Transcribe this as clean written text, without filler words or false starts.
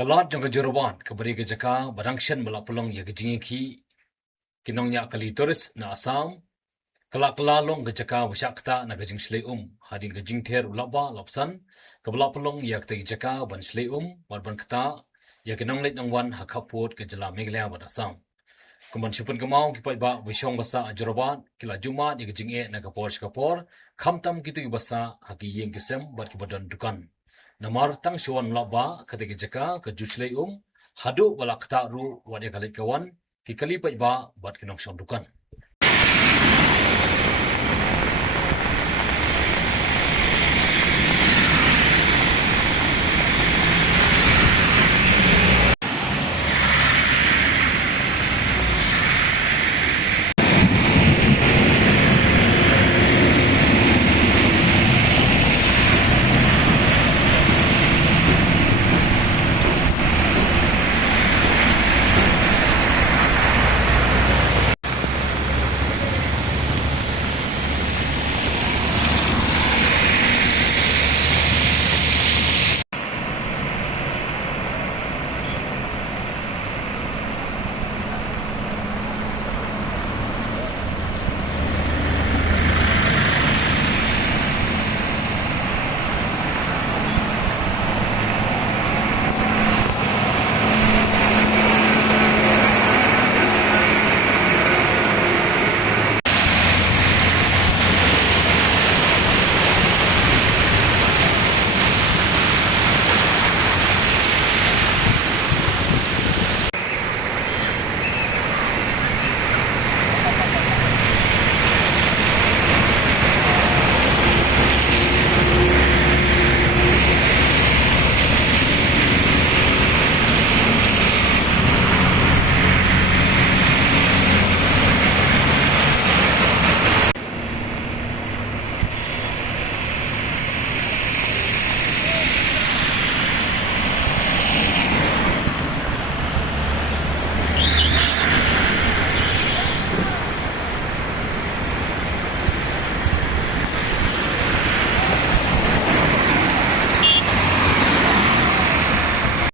Kalat jong ke Jorabat keberi ke jaka barangshan melapulong ya ke Iakhih kinongnya kali turis na Assam kelak-kelalong ke jaka besyakta na ke Shlei hadin ke ter ulaba lapsan kebelapulong ya ke jaka ban Shlei ban kata ya ke nong Leit nongwan hakaput ke jela Meghalaya ban Assam keman supun kemau kipai ba bisyong basa Jorabat kila Jumat ya ke na ke kapor kamtam kitu basa haki yeng kesem bat ke badan dukan namar tang shuan laba kata ke jaka ke Shlei hadu balak ta ru wade kali kawan ki kali ba bat ke nong dukan